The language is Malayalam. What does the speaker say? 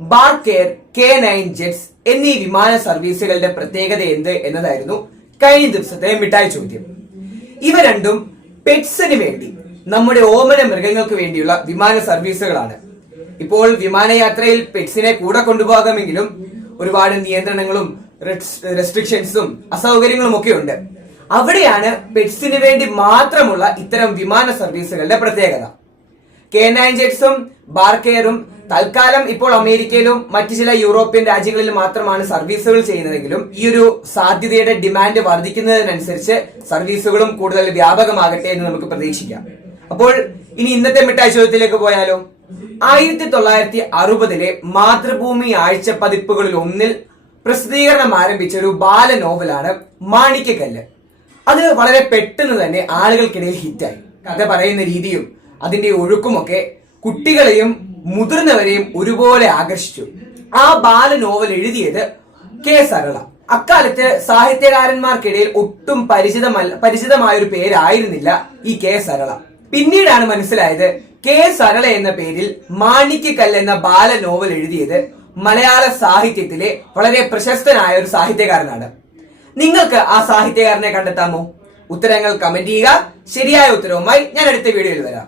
ബാർക്കെയർ, K9 ജെറ്റ്സ് എന്നീ വിമാന സർവീസുകളുടെ പ്രത്യേകത എന്ത് എന്നതായിരുന്നു കഴിഞ്ഞ ദിവസത്തെ മിഠായി ചോദ്യം. ഇവ രണ്ടും പെറ്റ്സിന് വേണ്ടി, നമ്മുടെ ഓമന മൃഗങ്ങൾക്ക് വേണ്ടിയുള്ള വിമാന സർവീസുകളാണ്. ഇപ്പോൾ വിമാനയാത്രയിൽ പെറ്റ്സിനെ കൂടെ കൊണ്ടുപോകാമെങ്കിലും ഒരുപാട് നിയന്ത്രണങ്ങളും റെസ്ട്രിക്ഷൻസും അസൗകര്യങ്ങളും ഒക്കെ ഉണ്ട്. അവിടെയാണ് പെറ്റ്സിന് വേണ്ടി മാത്രമുള്ള ഇത്തരം വിമാന സർവീസുകളുടെ പ്രത്യേകത. K9 ജെറ്റ്സും ബാർക്കെയറും തൽക്കാലം ഇപ്പോൾ അമേരിക്കയിലും മറ്റു ചില യൂറോപ്യൻ രാജ്യങ്ങളിലും മാത്രമാണ് സർവീസുകൾ ചെയ്യുന്നതെങ്കിലും ഈ ഒരു സാധ്യതയുടെ ഡിമാൻഡ് വർദ്ധിക്കുന്നതിനനുസരിച്ച് സർവീസുകളും കൂടുതൽ വ്യാപകമാകട്ടെ എന്ന് നമുക്ക് പ്രതീക്ഷിക്കാം. അപ്പോൾ ഇനി ഇന്നത്തെ മിഠായി ചോദ്യത്തിലേക്ക് പോയാലോ. 1960 മാതൃഭൂമി ആഴ്ച പതിപ്പുകളിൽ ഒന്നിൽ പ്രസിദ്ധീകരണം ആരംഭിച്ച ഒരു ബാല നോവലാണ് മാണിക്യക്കല്ല്. അത് വളരെ പെട്ടെന്ന് തന്നെ ആളുകൾക്കിടയിൽ ഹിറ്റായി. കഥ പറയുന്ന രീതിയും അതിന്റെ ഒഴുക്കുമൊക്കെ കുട്ടികളെയും മുതിർന്നവരെയും ഒരുപോലെ ആകർഷിച്ചു. ആ ബാല നോവൽ എഴുതിയത് കെ സരള. അക്കാലത്ത് സാഹിത്യകാരന്മാർക്കിടയിൽ ഒട്ടും പരിചിതമായ ഒരു പേരായിരുന്നില്ല ഈ കെ സരള. പിന്നീടാണ് മനസ്സിലായത് കെ സരള എന്ന പേരിൽ മാണിക്യക്കല്ല് എന്ന ബാല നോവൽ എഴുതിയത് മലയാള സാഹിത്യത്തിലെ വളരെ പ്രശസ്തനായ ഒരു സാഹിത്യകാരനാണ്. നിങ്ങൾക്ക് ആ സാഹിത്യകാരനെ കണ്ടെത്താമോ? ഉത്തരങ്ങൾ കമന്റ് ചെയ്യുക. ശരിയായ ഉത്തരവുമായി ഞാൻ അടുത്ത വീഡിയോയിൽ വരാം.